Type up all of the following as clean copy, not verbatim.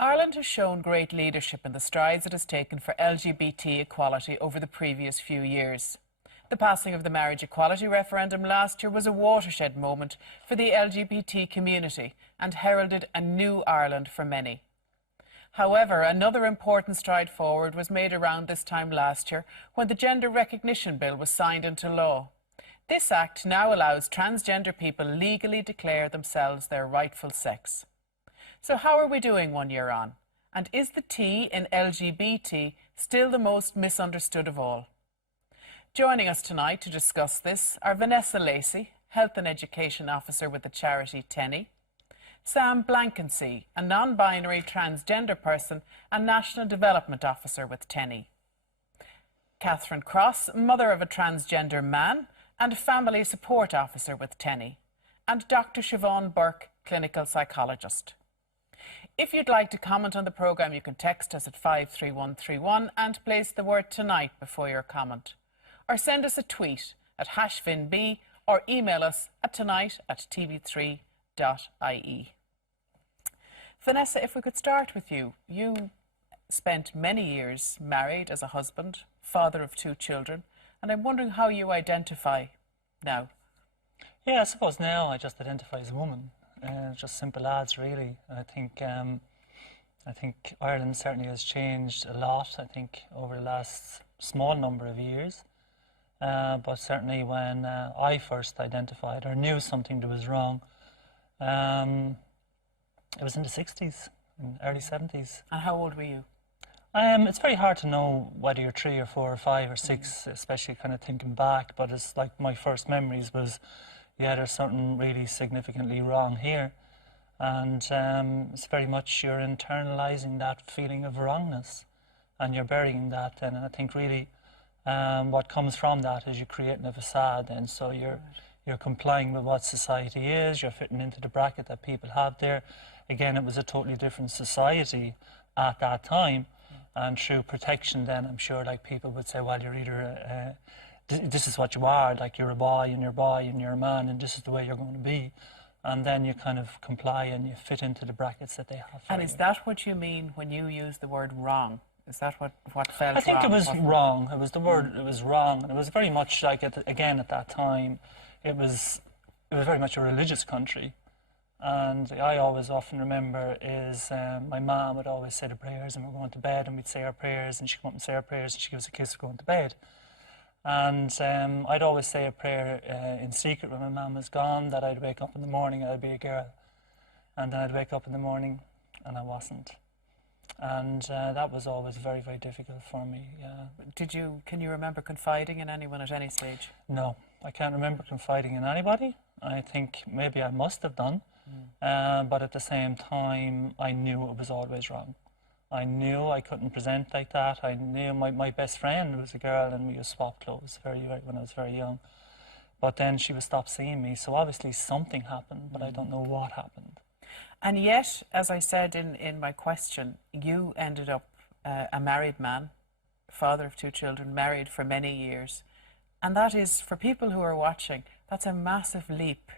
Ireland has shown great leadership in the strides it has taken for LGBT equality over the previous few years. The passing of the marriage equality referendum last year was a watershed moment for the LGBT community and heralded a new Ireland for many. However, another important stride forward was made around this time last year when the Gender Recognition Bill was signed into law. This act now allows transgender people legally declare themselves their rightful sex. So how are we doing 1 year on? And is the T in LGBT still the most misunderstood of all? Joining us tonight to discuss this are Vanessa Lacey, Health and Education Officer with the charity TENI, Sam Blankensee, a non-binary transgender person and National Development Officer with TENI, Catherine Cross, mother of a transgender man and Family Support Officer with TENI, and Dr. Siobhan Burke, Clinical Psychologist. If you'd like to comment on the programme, you can text us at 53131 and place the word tonight before your comment. Or send us a tweet at #VinB or email us at tonight@tv3.ie. Vanessa, if we could start with you. You spent many years married as a husband, father of 2 children, and I'm wondering how you identify now. Yeah, I suppose now I just identify as a woman. Just simple as, really. I think Ireland certainly has changed a lot, I think, over the last small number of years. But certainly when I first identified or knew something that was wrong, it was in the 60s, early 70s. And how old were you? It's very hard to know whether you're 3 or 4 or 5 or 6, especially kind of thinking back, but it's like my first memories was, yeah, there's something really significantly wrong here. And it's very much you're internalising that feeling of wrongness and you're burying that. And I think really what comes from that is you're creating a facade. And so you're complying with what society is, you're fitting into the bracket that people have there. Again, it was a totally different society at that time. And through protection then, I'm sure like people would say, well, you're either this is what you are, like you're a boy and you're a man and this is the way you're going to be. And then you kind of comply and you fit into the brackets that they have for And you. is that what you mean when you use the word wrong? Is that what felt wrong? I think it was wrong. It was the word, it was wrong. And it was very much like, again, at that time, it was very much a religious country. And I always often remember is my mum would always say the prayers and we're going to bed and we'd say our prayers and she'd come up and say our prayers and she'd give us a kiss for going to bed. And I'd always say a prayer in secret when my mum was gone, that I'd wake up in the morning and I'd be a girl. And then I'd wake up in the morning and I wasn't. And that was always very, very difficult for me. Can you remember confiding in anyone at any stage? No, I can't remember confiding in anybody. I think maybe I must have done. But at the same time, I knew it was always wrong. I knew I couldn't present like that. I knew my best friend was a girl and we used to swap clothes when I was very young. But then she would stop seeing me, so obviously something happened, but I don't know what happened. And yet, as I said in my question, you ended up a married man, father of 2 children, married for many years. And that is, for people who are watching, that's a massive leap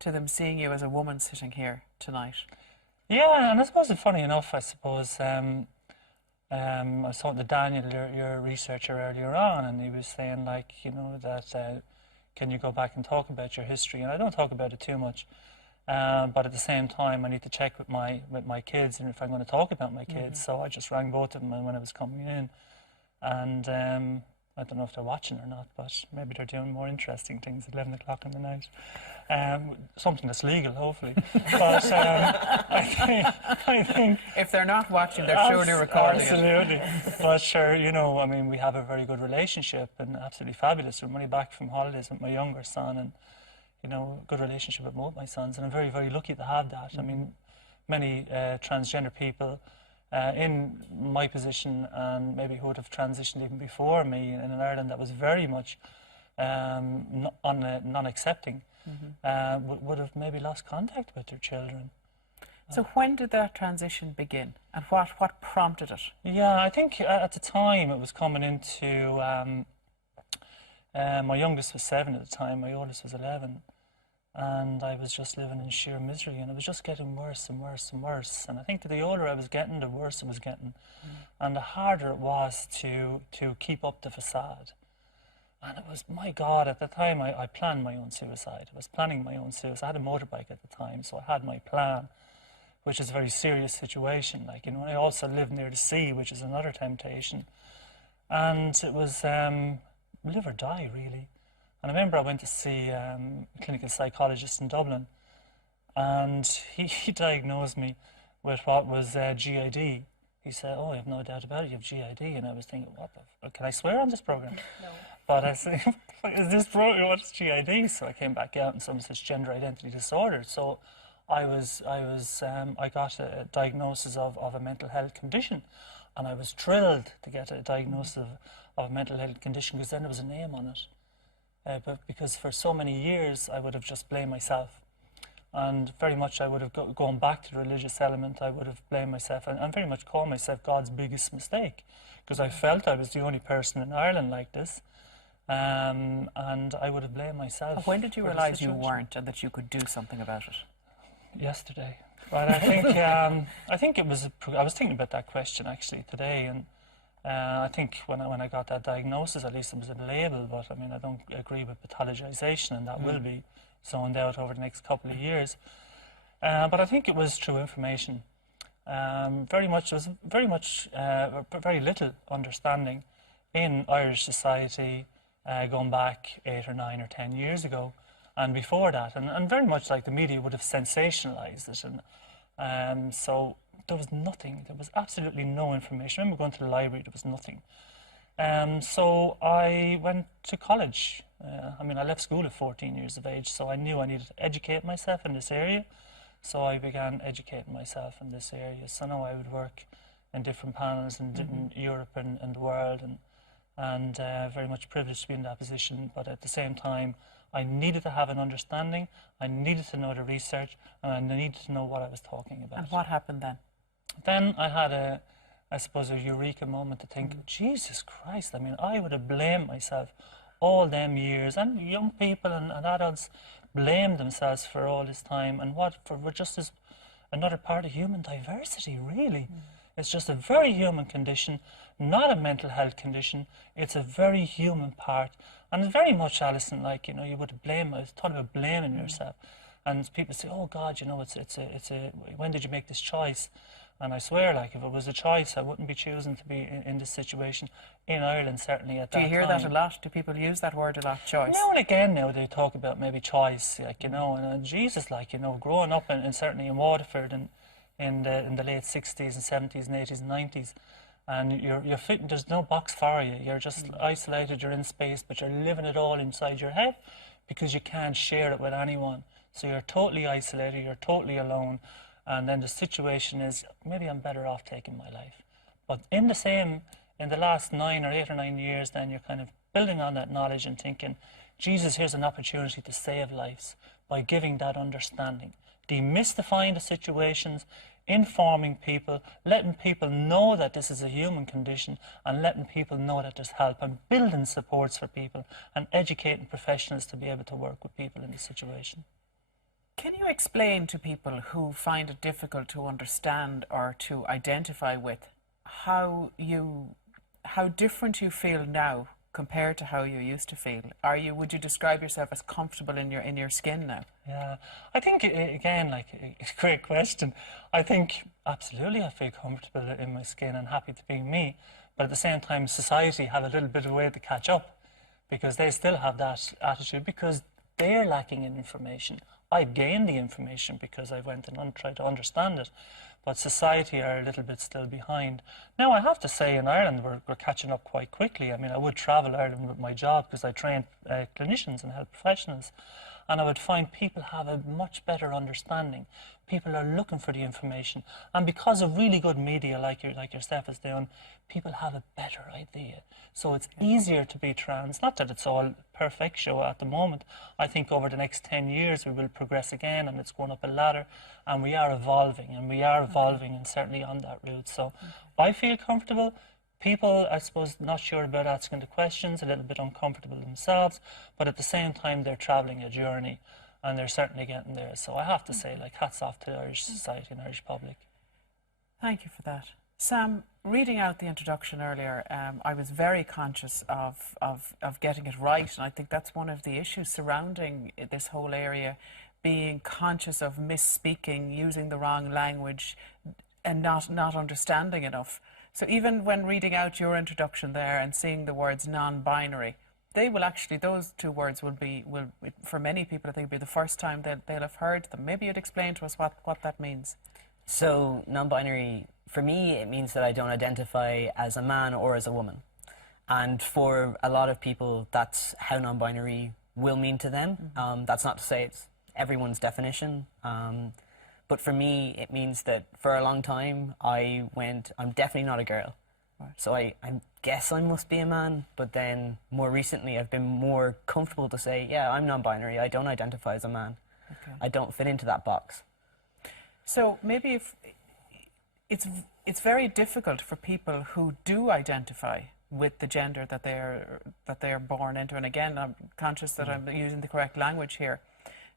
to them seeing you as a woman sitting here tonight. Yeah, and I suppose it's funny enough, I suppose, I was talking to Daniel, your researcher, earlier on, and he was saying, like, you know, that can you go back and talk about your history? And I don't talk about it too much, but at the same time, I need to check with my kids and if I'm going to talk about my kids. So I just rang both of them when I was coming in, and I don't know if they're watching or not, but maybe they're doing more interesting things at 11 o'clock in the night. Something that's legal, hopefully. But I think... If they're not watching, they're surely recording absolutely. But sure, you know, I mean, we have a very good relationship and absolutely fabulous. We're only back from holidays with my younger son and, you know, good relationship with both my sons. And I'm very, very lucky to have that. I mean, many transgender people in my position and maybe who would have transitioned even before me in Ireland that was very much non-accepting would have maybe lost contact with their children. So when did that transition begin and what prompted it? Yeah, I think at the time it was coming into, my youngest was 7 at the time, my oldest was 11. and I was just living in sheer misery, and it was just getting worse and worse and worse. And I think that the older I was getting, the worse it was getting, and the harder it was to keep up the facade. And it was, my God, at the time I planned my own suicide. I was planning my own suicide. I had a motorbike at the time, so I had my plan, which is a very serious situation. Like, you know, I also lived near the sea, which is another temptation. And it was live or die, really. And I remember I went to see a clinical psychologist in Dublin, and he diagnosed me with what was GID. He said, "Oh, I have no doubt about it, you have GID." And I was thinking, what the fuck? Can I swear on this program? No. But I said, is this program, what's GID? So I came back out and someone says gender identity disorder. So I got a diagnosis of a mental health condition, and I was thrilled to get a diagnosis of a mental health condition, because then there was a name on it. But because for so many years I would have just blamed myself, and very much I would have gone back to the religious element. I would have blamed myself, and very much called myself God's biggest mistake, because I felt I was the only person in Ireland like this, and I would have blamed myself. When did you realise you weren't, and that you could do something about it? Yesterday. But I think it was. I was thinking about that question actually today, and I think when I got that diagnosis, at least it was a label. But I mean, I don't agree with pathologization, and that will be zoned out over the next couple of years. But I think it was through information. Very little understanding in Irish society going back 8 or 9 or 10 years ago. And before that, and very much like the media would have sensationalized it. And so there was nothing, there was absolutely no information. I remember going to the library, there was nothing. So I went to college. I mean, I left school at 14 years of age, so I knew I needed to educate myself in this area. So I began educating myself in this area. So now I would work in different panels in Europe and the world, and very much privileged to be in that position. But at the same time, I needed to have an understanding, I needed to know the research, and I needed to know what I was talking about. And what happened then? Then I had a eureka moment to think, Jesus Christ, I mean, I would have blamed myself all them years, and young people and adults blamed themselves for all this time, and we're just as another part of human diversity, really. It's just a very human condition, not a mental health condition. It's a very human part. And it's very much, Alison, like, you know, you would blame, I was thought about blaming yourself. And people say, oh God, you know, when did you make this choice? And I swear, like, if it was a choice, I wouldn't be choosing to be in this situation in Ireland, certainly at that time. Do you hear that a lot? Do people use that word a lot, choice? Now and again, now they talk about maybe choice, like, you know, and Jesus, like, you know, growing up in certainly in Waterford in the late 60s and 70s and 80s and 90s, and you're fit, there's no box for you. You're just isolated, you're in space, but you're living it all inside your head because you can't share it with anyone. So you're totally isolated, you're totally alone, and then the situation is, maybe I'm better off taking my life. But in the last 8 or 9 years, then you're kind of building on that knowledge and thinking, Jesus, here's an opportunity to save lives by giving that understanding, demystifying the situations, informing people, letting people know that this is a human condition, and letting people know that there's help, and building supports for people, and educating professionals to be able to work with people in this situation. Can you explain to people who find it difficult to understand or to identify with how different you feel now compared to how you used to feel? Would you describe yourself as comfortable in your skin now? Yeah, I think, again, like, it's a great question. I think, absolutely, I feel comfortable in my skin and happy to be me. But at the same time, society have a little bit of a way to catch up, because they still have that attitude, because they're lacking in information. I've gained the information because I went and tried to understand it. But society are a little bit still behind. Now, I have to say, in Ireland, we're catching up quite quickly. I mean, I would travel Ireland with my job because I train clinicians and health professionals, and I would find people have a much better understanding. People are looking for the information, and because of really good media like yourself is doing, people have a better idea. So it's easier to be trans. Not that it's all perfect show at the moment. I think over the next 10 years we will progress again, and it's going up a ladder, and we are evolving, and certainly on that route. So I feel comfortable. People, I suppose, not sure about asking the questions, a little bit uncomfortable themselves, but at the same time they're travelling a journey. and they're certainly getting there. So I have to say, like, hats off to the Irish society and Irish public. Thank you for that. Sam, reading out the introduction earlier, I was very conscious of getting it right, and I think that's one of the issues surrounding this whole area, being conscious of misspeaking, using the wrong language, and not understanding enough. So even when reading out your introduction there and seeing the words non-binary, they will actually, those two words will for many people, I think, be the first time they'll have heard them. Maybe you'd explain to us what that means. So non-binary, for me, it means that I don't identify as a man or as a woman. And for a lot of people, that's how non-binary will mean to them. That's not to say it's everyone's definition. But for me, it means that for a long time, I'm definitely not a girl. Right. So I guess I must be a man, but then more recently I've been more comfortable to say, yeah, I'm non-binary, I don't identify as a man. Okay. I don't fit into that box. So maybe if it's very difficult for people who do identify with the gender that they are born into, and again, I'm conscious that I'm using the correct language here,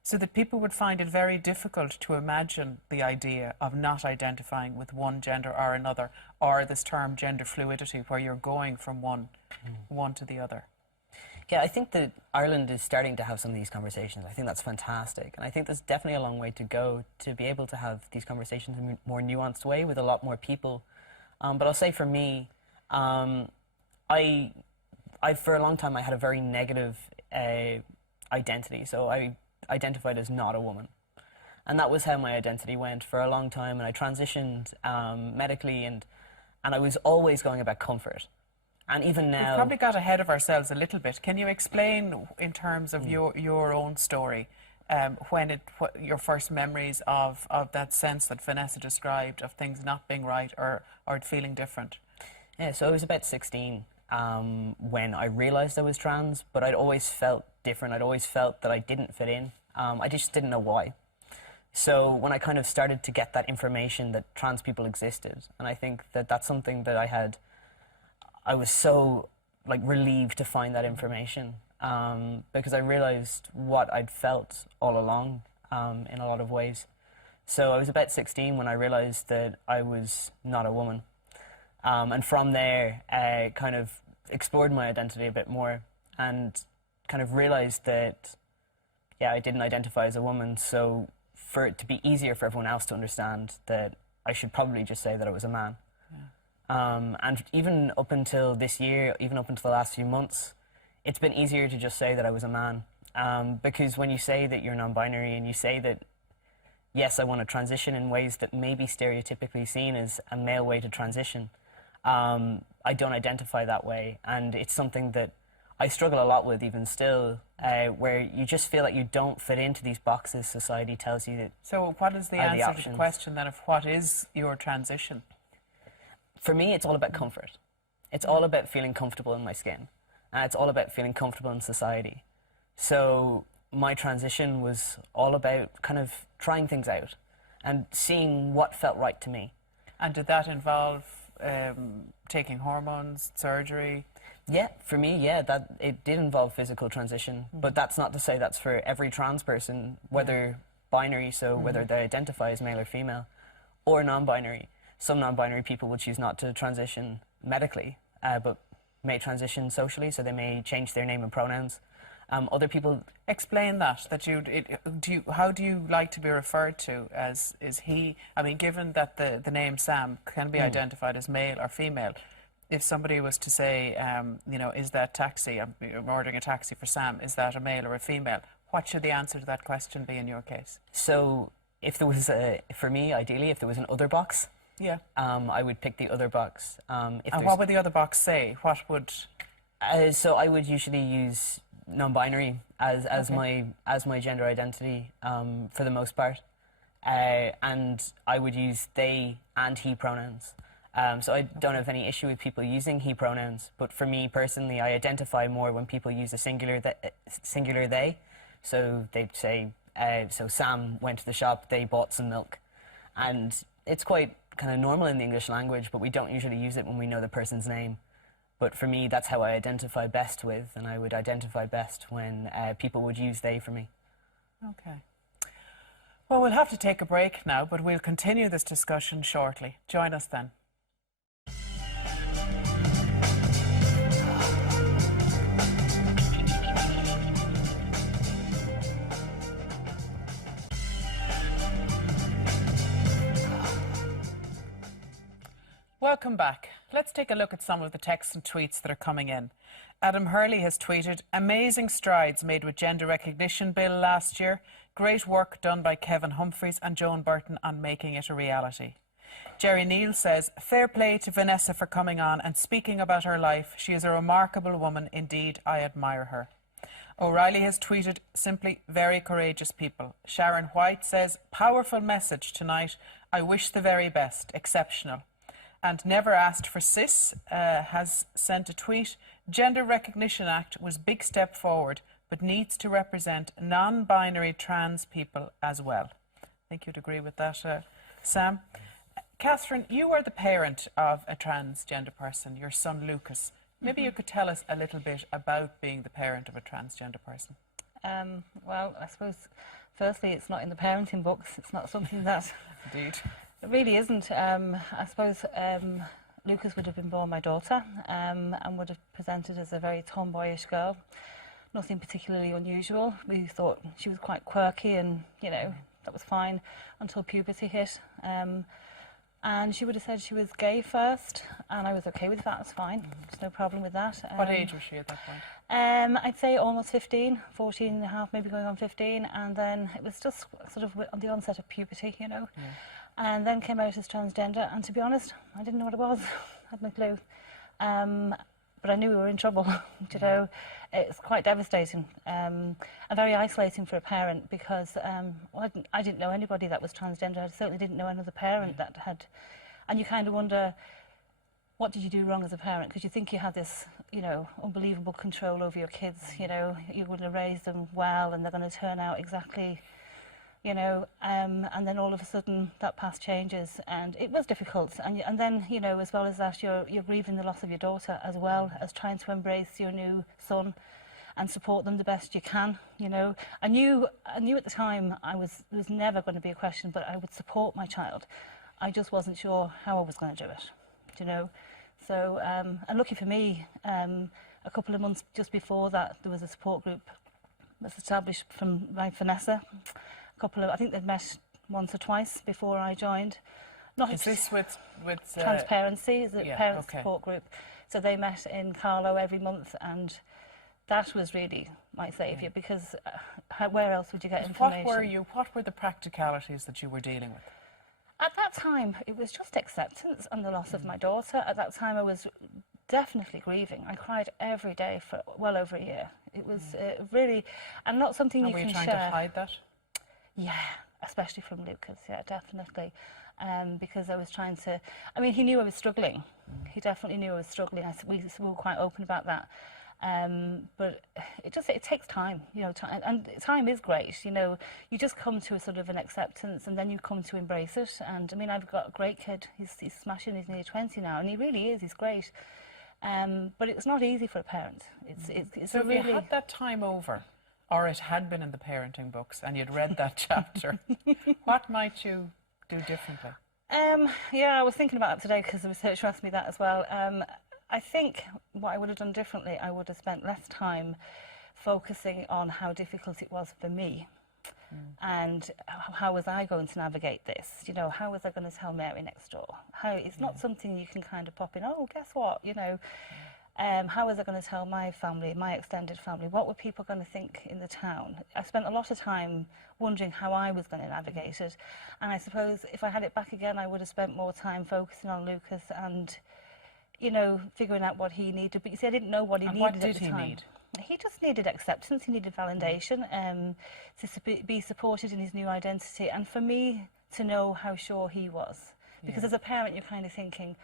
so that people would find it very difficult to imagine the idea of not identifying with one gender or another, or this term gender fluidity, where you're going from one to the other. Yeah, I think that Ireland is starting to have some of these conversations. I think that's fantastic. And I think there's definitely a long way to go to be able to have these conversations in a more nuanced way with a lot more people. But I'll say for me, I for a long time, I had a very negative identity. So I identified as not a woman. And that was how my identity went for a long time. And I transitioned medically, and I was always going about comfort. And even now... We've probably got ahead of ourselves a little bit. Can you explain, in terms of your own story, your first memories of that sense that Vanessa described, of things not being right or feeling different? Yeah, so I was about 16 when I realised I was trans, but I'd always felt different. I'd always felt that I didn't fit in. I just didn't know why. So when I kind of started to get that information that trans people existed, and I think that that's something that I was so relieved to find that information, because I realised what I'd felt all along in a lot of ways. So I was about 16 when I realised that I was not a woman. And from there, I kind of explored my identity a bit more and kind of realised that, yeah, I didn't identify as a woman. So for it to be easier for everyone else to understand, that I should probably just say that I was a man. And even up until this year, even up until the last few months, it's been easier to just say that I was a man. Because when you say that you're non-binary and you say that, yes, I want to transition in ways that may be stereotypically seen as a male way to transition, I don't identify that way. And it's something that I struggle a lot with even still, where you just feel like you don't fit into these boxes society tells you that. So what is the answer to the question then of what is your transition? For me, it's all about comfort. It's all about feeling comfortable in my skin. And it's all about feeling comfortable in society. So my transition was all about kind of trying things out and seeing what felt right to me. And did that involve taking hormones, surgery? Yeah, for me, yeah, it did involve physical transition. But that's not to say that's for every trans person, whether binary, so whether they identify as male or female, or non-binary. Some non-binary people will choose not to transition medically, but may transition socially, so they may change their name and pronouns. Other people... Explain that how do you like to be referred to as, is he? I mean, given that the name Sam can be identified as male or female, if somebody was to say, is that taxi, I'm ordering a taxi for Sam, is that a male or a female? What should the answer to that question be in your case? So if there was for me, ideally, if there was an other box, yeah, I would pick the other box. And what would the other box say? What would... So I would usually use non-binary as my gender identity for the most part, and I would use they and he pronouns. So I don't have any issue with people using he pronouns, but for me personally, I identify more when people use a singular they. So they'd say, so Sam went to the shop, they bought some milk, and it's quite kind of normal in the English language, but we don't usually use it when we know the person's name. But for me, that's how I identify best with, and I would identify best when people would use they for me. Okay. Well, we'll have to take a break now, but we'll continue this discussion shortly. Join us then. Welcome back. Let's take a look at some of the texts and tweets that are coming in. Adam Hurley has tweeted, "Amazing strides made with gender recognition bill last year. Great work done by Kevin Humphreys and Joan Burton on making it a reality." Jerry Neal says, "Fair play to Vanessa for coming on and speaking about her life. She is a remarkable woman. Indeed, I admire her." O'Reilly has tweeted, "Simply very courageous people." Sharon White says, "Powerful message tonight. I wish the very best. Exceptional." And Never Asked for Cis has sent a tweet, "Gender Recognition Act was big step forward, but needs to represent non-binary trans people as well." I think you'd agree with that, Sam. Catherine, you are the parent of a transgender person, your son Lucas. Maybe you could tell us a little bit about being the parent of a transgender person. Well, I suppose, firstly, it's not in the parenting books. It's not something that... Indeed. It really isn't. I suppose Lucas would have been born my daughter and would have presented as a very tomboyish girl. Nothing particularly unusual. We thought she was quite quirky and, you know, that was fine until puberty hit. And she would have said she was gay first, and I was okay with that. It's fine. There's no problem with that. What age was she at that point? I'd say almost 15, 14 and a half, maybe going on 15. And then it was just sort of on the onset of puberty, you know. Yeah. And then came out as transgender, and to be honest, I didn't know what it was. I had no clue. But I knew we were in trouble, you know. It's quite devastating and very isolating for a parent because well, I didn't know anybody that was transgender. I certainly didn't know another parent that had... And you kind of wonder, what did you do wrong as a parent? Because you think you have this, you know, unbelievable control over your kids, you know. You're going to raise them well and they're going to turn out exactly... you know, and then all of a sudden that path changes, and it was difficult. And then, you know, as well as that, you're grieving the loss of your daughter as well as trying to embrace your new son and support them the best you can. You know, I knew at the time there was never going to be a question, but I would support my child. I just wasn't sure how I was going to do it. You know, so and lucky for me, a couple of months just before that, there was a support group that's established by Vanessa. I think they'd met once or twice before I joined. Is this with Transparency is a parent okay. support group. So they met in Carlo every month, and that was really my saviour because where else would you get information? What were the practicalities that you were dealing with? At that time, it was just acceptance and the loss of my daughter. At that time, I was definitely grieving. I cried every day for well over a year. It was really, and not something you can share. Were you trying to hide that? Yeah, especially from Lucas, yeah, definitely. Because I was trying to... I mean, he knew I was struggling. He definitely knew I was struggling. We were quite open about that. But it takes time, you know, and time is great, you know. You just come to a sort of an acceptance and then you come to embrace it. And, I mean, I've got a great kid. He's smashing. He's nearly 20 now, and he really is. He's great. But it's not easy for a parent. It's so really... if you had that time over, or it had been in the parenting books and you'd read that chapter, what might you do differently? Yeah, I was thinking about that today because the researcher asked me that as well. I think what I would have done differently, I would have spent less time focusing on how difficult it was for me and how was I going to navigate this? You know, how was I going to tell Mary next door? It's not something you can kind of pop in, oh, guess what, you know. How was I going to tell my family, my extended family? What were people going to think in the town? I spent a lot of time wondering how I was going to navigate it. And I suppose if I had it back again, I would have spent more time focusing on Lucas and, you know, figuring out what he needed. But you see, I didn't know what he needed at the time. What did he need? He just needed acceptance. He needed validation, to be supported in his new identity. And for me to know how sure he was. Because as a parent, you're kind of thinking,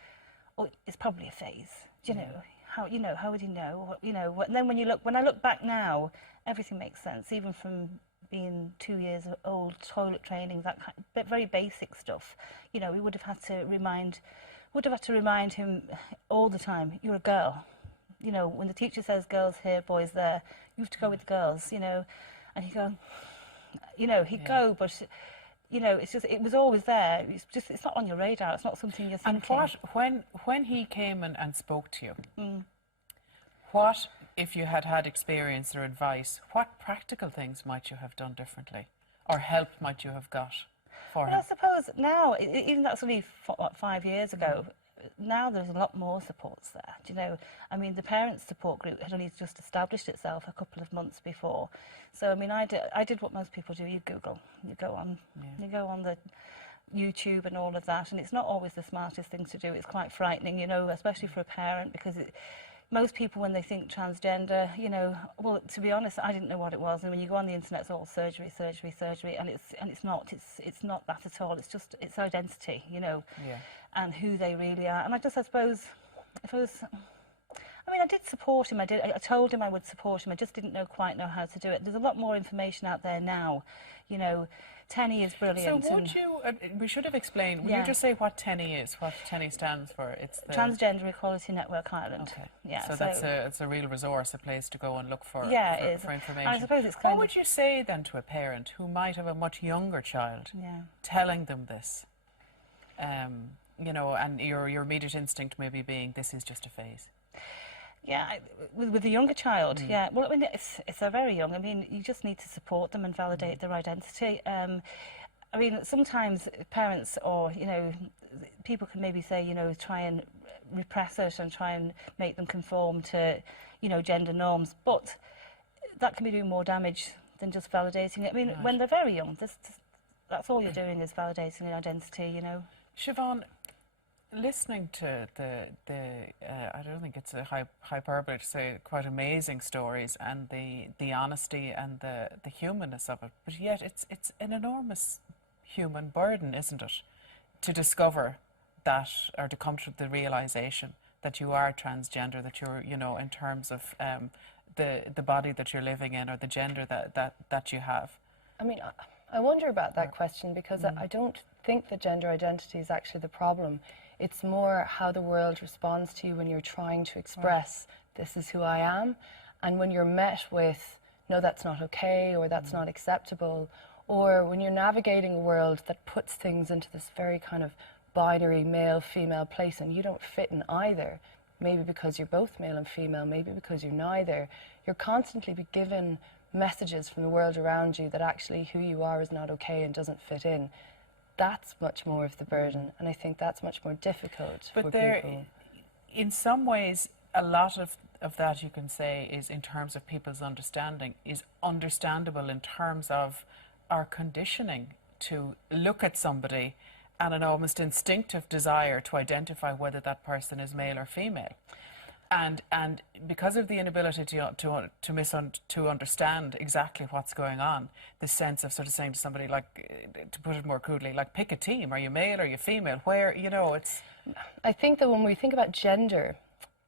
oh, it's probably a phase, you know. How would he know? And then when I look back now, everything makes sense, even from being 2 years old, toilet training, that kind of very basic stuff. You know, we would have had to remind him all the time, you're a girl. You know, when the teacher says girls here, boys there, you have to go with the girls, you know. And he'd go, You know, he'd go, but you know, it's just, it was always there. It's not on your radar. It's not something you're thinking. And when he came and spoke to you, what, if you had had experience or advice, what practical things might you have done differently, or help might you have got for Well, him? I suppose now, even that's only 5 years ago, now there's a lot more supports there. Do you know, I mean, the parents support group had only just established itself a couple of months before. So I mean, I did what most people do. You Google, you go on the YouTube and all of that, and it's not always the smartest thing to do. It's quite frightening, you know, especially for a parent, because most people, when they think transgender, you know, well, to be honest, I didn't know what it was. And when you go on the internet, it's all surgery, surgery, surgery, and it's not that at all. It's just, it's identity, you know, and who they really are. And I suppose, if I was, I mean, I did support him. I told him I would support him. I just didn't quite know how to do it. There's a lot more information out there now, you know. TENI is brilliant. So would you, we should have explained, would you just say what TENI is, what TENI stands for? It's the Transgender Equality Network Ireland. Okay. Yeah, so it's a real resource, a place to go and look for, for information. I suppose it's what would you say then to a parent who might have a much younger child telling them this? You know, and your immediate instinct maybe being, this is just a phase. Yeah, with a younger child, yeah. Well, I mean, it's a very young. I mean, you just need to support them and validate their identity. I mean, sometimes parents or, you know, people can maybe say, you know, try and repress it and try and make them conform to, you know, gender norms. But that can be doing more damage than just validating it. I mean, when they're very young, that's all you're doing is validating an identity, you know. Siobhan, listening to I don't think it's a hyperbole to say quite amazing stories and the honesty and the humanness of it, but yet it's an enormous human burden, isn't it, to discover that, or to come to the realization that you are transgender, that you're, you know, in terms of the body that you're living in or the gender that you have. I mean, I wonder about that question, because I don't think that gender identity is actually the problem. It's more how the world responds to you when you're trying to express, this is who I am, and when you're met with, no, that's not okay, or that's not acceptable, or when you're navigating a world that puts things into this very kind of binary male-female place and you don't fit in either, maybe because you're both male and female, maybe because you're neither, you're constantly be given messages from the world around you that actually who you are is not okay and doesn't fit in. That's much more of the burden, and I think that's much more difficult for people. In some ways, a lot of that, you can say, is in terms of people's understanding, is understandable in terms of our conditioning to look at somebody and an almost instinctive desire to identify whether that person is male or female. And because of the inability to understand exactly what's going on, the sense of sort of saying to somebody, like, to put it more crudely, like, pick a team. Are you male? Are you female? Where, you know, it's... I think that when we think about gender,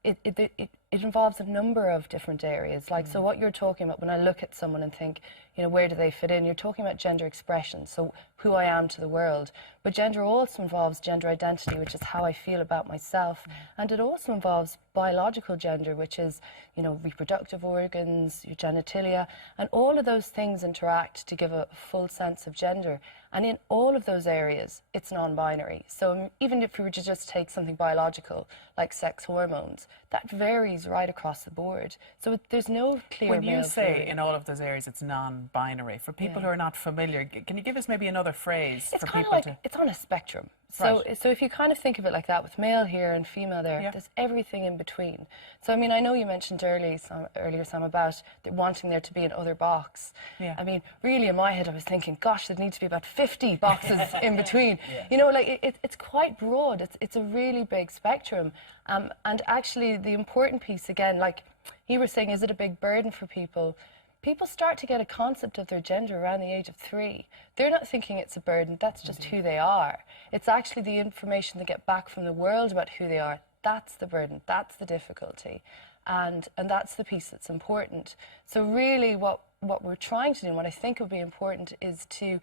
it involves a number of different areas. Like, so what you're talking about, when I look at someone and think, you know, where do they fit in? You're talking about gender expression, so who I am to the world. But gender also involves gender identity, which is how I feel about myself. And it also involves biological gender, which is, you know, reproductive organs, your genitalia, and all of those things interact to give a full sense of gender. And in all of those areas, it's non-binary. So even if we were to just take something biological, like sex hormones, that varies right across the board. So there's no clear When you say theory. in all of those areas it's non-binary, for people who are not familiar, can you give us maybe another phrase It's for kind people of like, it's on a spectrum. So, Right. so if you kind of think of it like that, with male here and female there, there's everything in between. So, I mean, I know you mentioned earlier, Sam, about wanting there to be an other box. Yeah. I mean, really, in my head, I was thinking, gosh, there need to be about 50 boxes in between. You know, like, it's quite broad. It's a really big spectrum. And actually, the important piece, again, like you were saying, is it a big burden for people? People start to get a concept of their gender around the age of 3. They're not thinking it's a burden, that's just who they are. It's actually the information they get back from the world about who they are. That's the burden, that's the difficulty. And that's the piece that's important. So really what we're trying to do, and what I think would be important, is to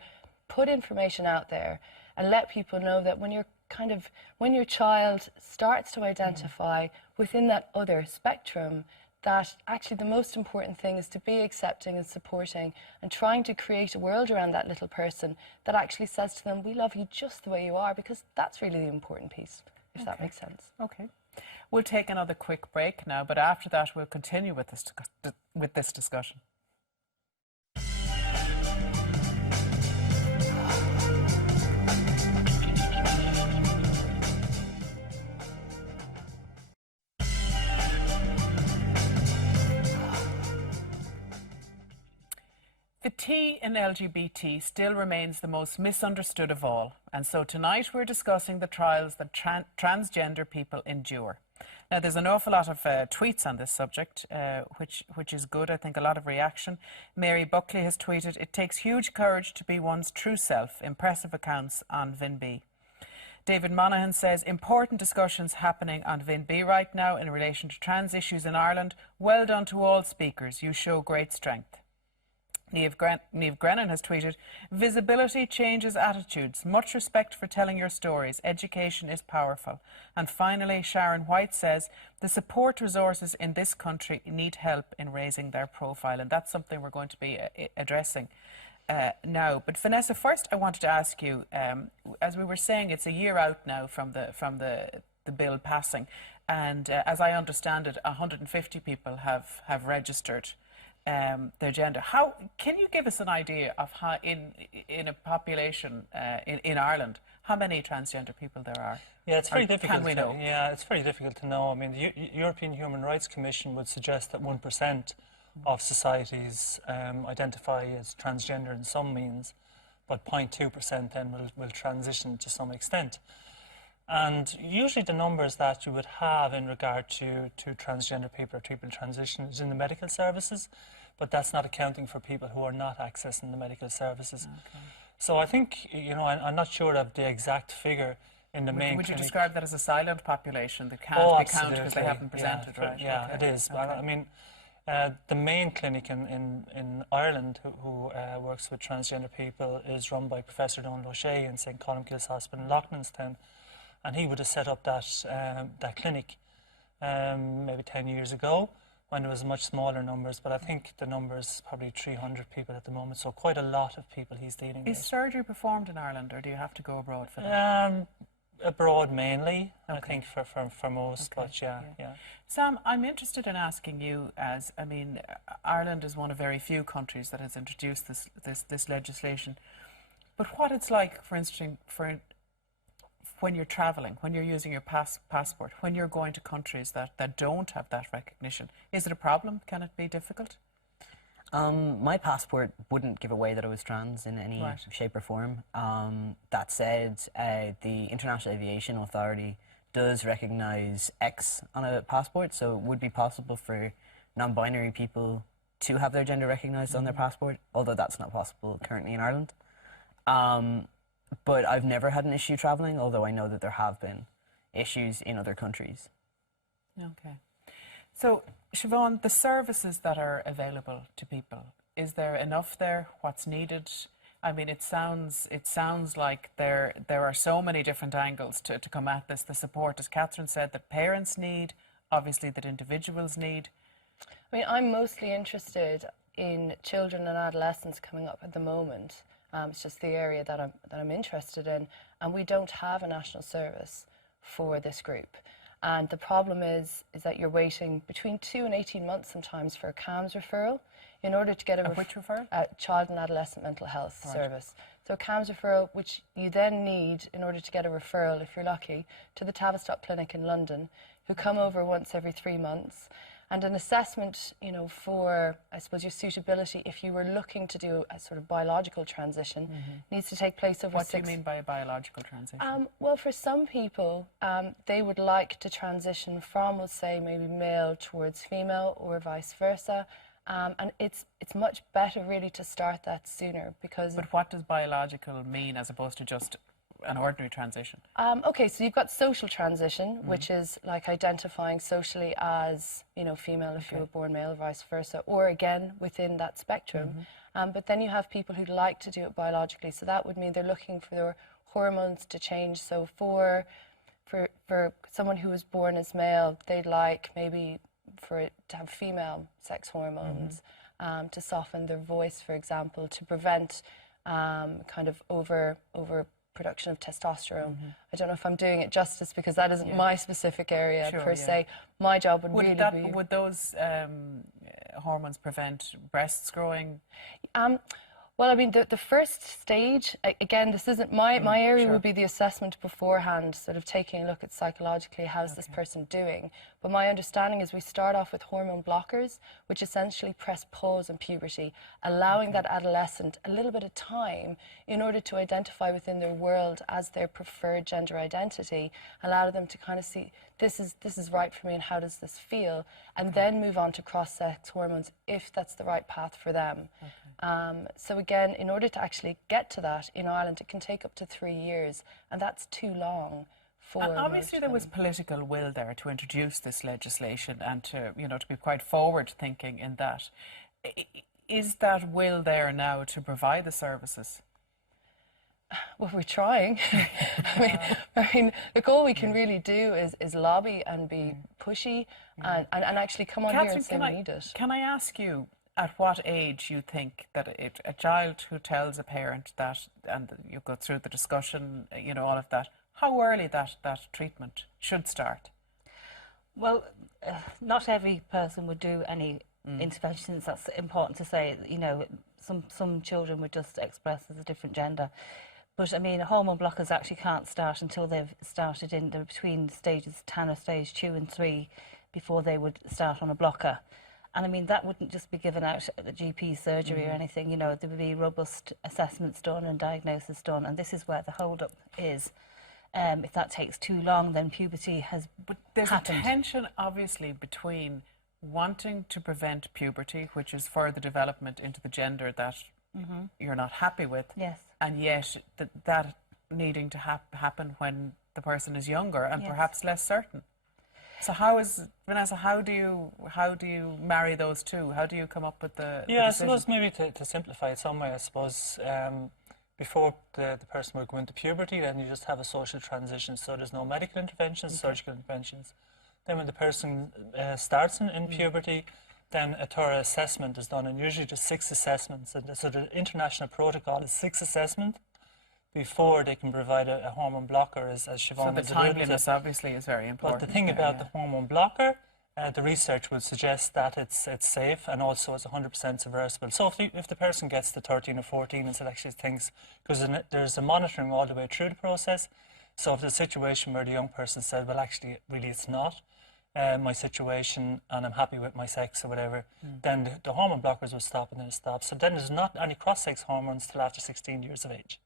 put information out there and let people know that when your child starts to identify within that other spectrum, that actually the most important thing is to be accepting and supporting and trying to create a world around that little person that actually says to them, we love you just the way you are, because that's really the important piece, if that makes sense. Okay. We'll take another quick break now, but after that we'll continue with this discussion. The T in LGBT still remains the most misunderstood of all, and so tonight we're discussing the trials that transgender people endure. Now, there's an awful lot of tweets on this subject, which is good. I think a lot of reaction. Mary Buckley has tweeted, "It takes huge courage to be one's true self. Impressive accounts on VinB." David Monaghan says, "Important discussions happening on VinB right now in relation to trans issues in Ireland. Well done to all speakers. You show great strength." Niamh Grennan has tweeted, "Visibility changes attitudes. Much respect for telling your stories. Education is powerful." And finally, Sharon White says, "The support resources in this country need help in raising their profile." And that's something we're going to be addressing now. But Vanessa, first I wanted to ask you, as we were saying, it's a year out now from the bill passing. And as I understand it, 150 people have registered their gender. How can you give us an idea of how in a population in Ireland, how many transgender people there are? Yeah, it's very difficult. Can we know? Yeah, it's very difficult to know. I mean, the European Human Rights Commission would suggest that 1% of societies identify as transgender in some means, but 0.2% then will transition to some extent. And usually the numbers that you would have in regard to transgender people or people transition is in the medical services, but that's not accounting for people who are not accessing the medical services. Okay. So I think, I'm not sure of the exact figure in the main Would clinic. you describe that as a silent population that can't be counted because they haven't presented, yeah, right? Yeah, okay. it is. Okay. I mean, the main clinic in Ireland who works with transgender people is run by Professor Donald O'Shea in St. Columcille's Hospital in Loughlinstown. And he would have set up that clinic maybe 10 years ago when there was much smaller numbers. But I think the number is probably 300 people at the moment, so quite a lot of people he's dealing with. Is surgery performed in Ireland, or do you have to go abroad for that? Abroad mainly, okay. I think, for most, okay. but yeah. Sam, I'm interested in asking you, Ireland is one of very few countries that has introduced this legislation. But what it's like, for instance, when you're travelling, when you're using your passport, when you're going to countries that don't have that recognition, is it a problem? Can it be difficult? My passport wouldn't give away that I was trans in any shape or form. That said, the International Aviation Authority does recognise X on a passport, so it would be possible for non-binary people to have their gender recognised on their passport, although that's not possible currently in Ireland. But I've never had an issue travelling, although I know that there have been issues in other countries. Okay. So, Siobhan, the services that are available to people, is there enough there? What's needed? I mean, it sounds like there are so many different angles to come at this. The support, as Catherine said, that parents need, obviously that individuals need. I mean, I'm mostly interested in children and adolescents coming up at the moment. It's just the area that I'm interested in, and we don't have a national service for this group. And the problem is that you're waiting between 2 and 18 months sometimes for a CAMHS referral in order to get which referral? Child and Adolescent Mental Health Service. So a CAMHS referral, which you then need in order to get a referral, if you're lucky, to the Tavistock Clinic in London, who come over once every 3 months. And an assessment, for, I suppose, your suitability, if you were looking to do a sort of biological transition, needs to take place over What do you mean by a biological transition? Well, for some people, they would like to transition from, let's say, maybe male towards female or vice versa. And it's much better, really, to start that sooner because... But what does biological mean as opposed to just an ordinary transition? Okay, so you've got social transition, which is like identifying socially as, female if you were born male, vice versa, or again within that spectrum. But then you have people who'd like to do it biologically, so that would mean they're looking for their hormones to change. So for someone who was born as male, they'd like maybe for it to have female sex hormones, to soften their voice, for example, to prevent kind of overproduction of testosterone. I don't know if I'm doing it justice because that isn't my specific area per se. My job would really be... Would those hormones prevent breasts growing? Well, I mean, the first stage, again, this isn't my area would be the assessment beforehand, sort of taking a look at psychologically how's this person doing. But my understanding is we start off with hormone blockers, which essentially press pause on puberty, allowing that adolescent a little bit of time in order to identify within their world as their preferred gender identity, allow them to kind of see this is right for me and how does this feel, and then move on to cross-sex hormones if that's the right path for them. So again, in order to actually get to that in Ireland, it can take up to 3 years, and that's too long for And obviously there was political will there to introduce this legislation and to, you know, to be quite forward-thinking in that. Is that will there now to provide the services? Well, we're trying. I mean, look, all we can really do is lobby and be pushy and actually come on Catherine, here and say we need it. Can I ask you, at what age you think that a child who tells a parent that, and you go through the discussion, you know, all of that, how early that treatment should start? Well, not every person would do any interventions. That's important to say. You know, some children would just express as a different gender. But I mean, hormone blockers actually can't start until they've started in the between stages Tanner stage 2 and 3 before they would start on a blocker. And I mean, that wouldn't just be given out at the GP surgery or anything. You know, there would be robust assessments done and diagnosis done. And this is where the hold-up is. If that takes too long, then puberty has But there's happened. a tension, obviously, between wanting to prevent puberty, which is further development into the gender that you're not happy with, Yes. and yet that needing to happen when the person is younger and perhaps less certain. So Vanessa, how do you marry those two? How do you come up with the Yeah, I decision? suppose maybe to simplify it some way, I suppose before the person would go into puberty, then you just have a social transition. So there's no medical interventions, surgical interventions. Then when the person starts in puberty, then a thorough assessment is done, and usually just 6 assessments. And so the international protocol is 6 assessments before they can provide a hormone blocker, as Siobhan So the was alluding to. timeliness obviously is very important. But the thing about the hormone blocker, the research would suggest that it's safe and also it's 100% reversible. So if the person gets to 13 or 14 and actually thinks, because there's a monitoring all the way through the process, so if there's a situation where the young person said, well, actually, really it's not my situation and I'm happy with my sex or whatever, then the hormone blockers will stop and then it stops. So then there's not any cross-sex hormones till after 16 years of age.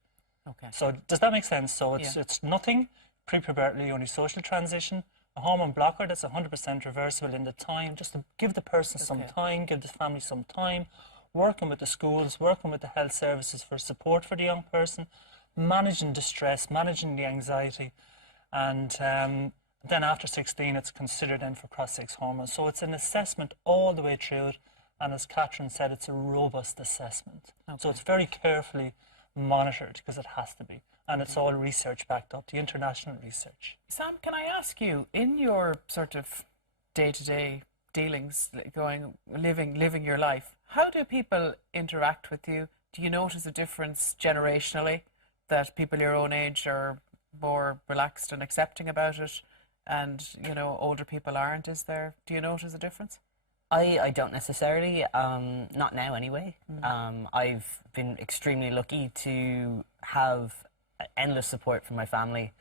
Okay. So does that make sense? So it's nothing pre-pubertally, only social transition. A hormone blocker that's 100% reversible in the time, just to give the person some time, give the family some time, working with the schools, working with the health services for support for the young person, managing the stress, managing the anxiety, and then after 16 it's considered then for cross-sex hormones. So it's an assessment all the way through it, and as Catherine said, it's a robust assessment. So it's very carefully monitored because it has to be, and it's all research backed up, the international research. Sam, can I ask you, in your sort of day-to-day dealings, living your life, how do people interact with you? Do you notice a difference generationally, that people your own age are more relaxed and accepting about it, and, you know, older people aren't? Do you notice a difference? I don't necessarily, not now anyway. I've been extremely lucky to have endless support from my family.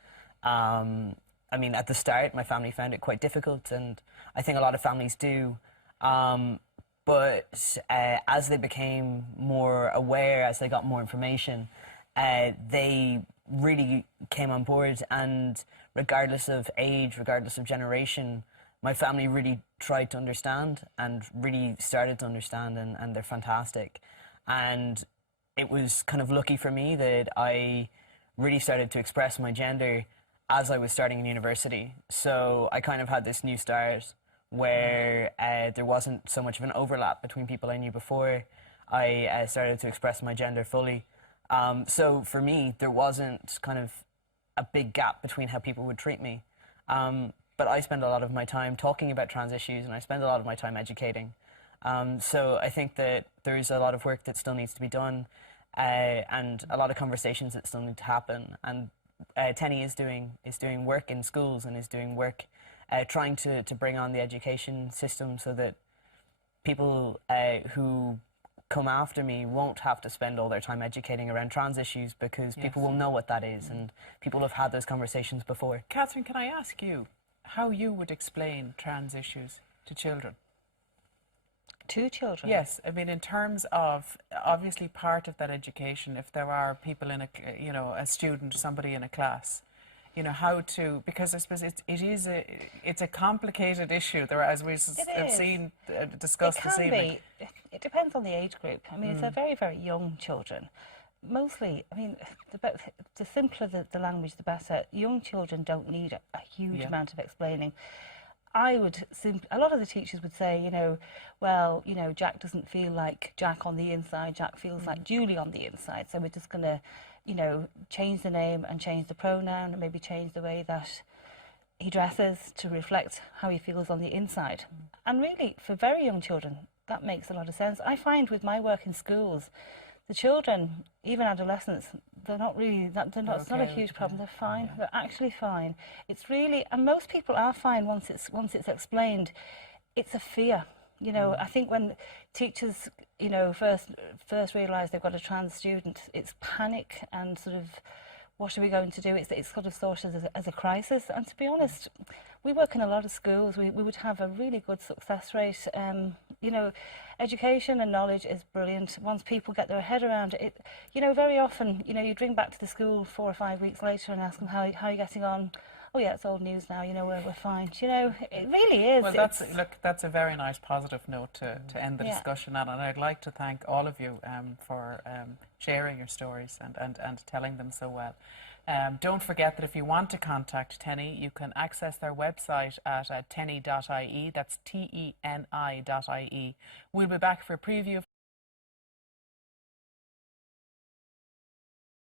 I mean, at the start, my family found it quite difficult, and I think a lot of families do. But as they became more aware, as they got more information, they really came on board, and regardless of age, regardless of generation, my family really tried to understand and really started to understand, and they're fantastic. And it was kind of lucky for me that I really started to express my gender as I was starting in university. So I kind of had this new start where there wasn't so much of an overlap between people I knew before. I started to express my gender fully. So for me, there wasn't kind of a big gap between how people would treat me. but I spend a lot of my time talking about trans issues, and I spend a lot of my time educating. So I think that there's a lot of work that still needs to be done, and a lot of conversations that still need to happen. And Tenny is doing work in schools, and is doing work trying to bring on the education system so that people who come after me won't have to spend all their time educating around trans issues, because people will know what that is, and people have had those conversations before. Catherine, can I ask you how you would explain trans issues to children? To children? Yes, I mean, in terms of, obviously part of that education, if there are people in a, you know, a student, somebody in a class, you know, how to, because I suppose it's a complicated issue. There, as we've seen, discussed this evening. It depends on the age group. I mean, they're very, very young children. Mostly, I mean, the simpler the language, the better. Young children don't need a huge amount of explaining. A lot of the teachers would say, you know, well, you know, Jack doesn't feel like Jack on the inside, Jack feels like Julie on the inside, so we're just going to, you know, change the name and change the pronoun, and maybe change the way that he dresses to reflect how he feels on the inside. And really, for very young children, that makes a lot of sense. I find with my work in schools, the children, even adolescents, they're not really, it's not a huge problem, they're fine, they're actually fine. It's really, and most people are fine once it's explained. It's a fear, you know. I think when teachers, you know, first realise they've got a trans student, it's panic and sort of, what are we going to do? It's sort of thought as a crisis. And to be honest, we work in a lot of schools. We would have a really good success rate. You know, education and knowledge is brilliant. Once people get their head around it, you know, very often, you know, you bring back to the school 4 or 5 weeks later and ask them how are you getting on. Oh yeah, it's old news now. You know, we're fine. You know, it really is. Well, that's a very nice positive note to end the discussion on, and I'd like to thank all of you for sharing your stories and telling them so well. Don't forget that if you want to contact Tenny, you can access their website at tenny.ie. That's TENI.ie. We'll be back for a preview of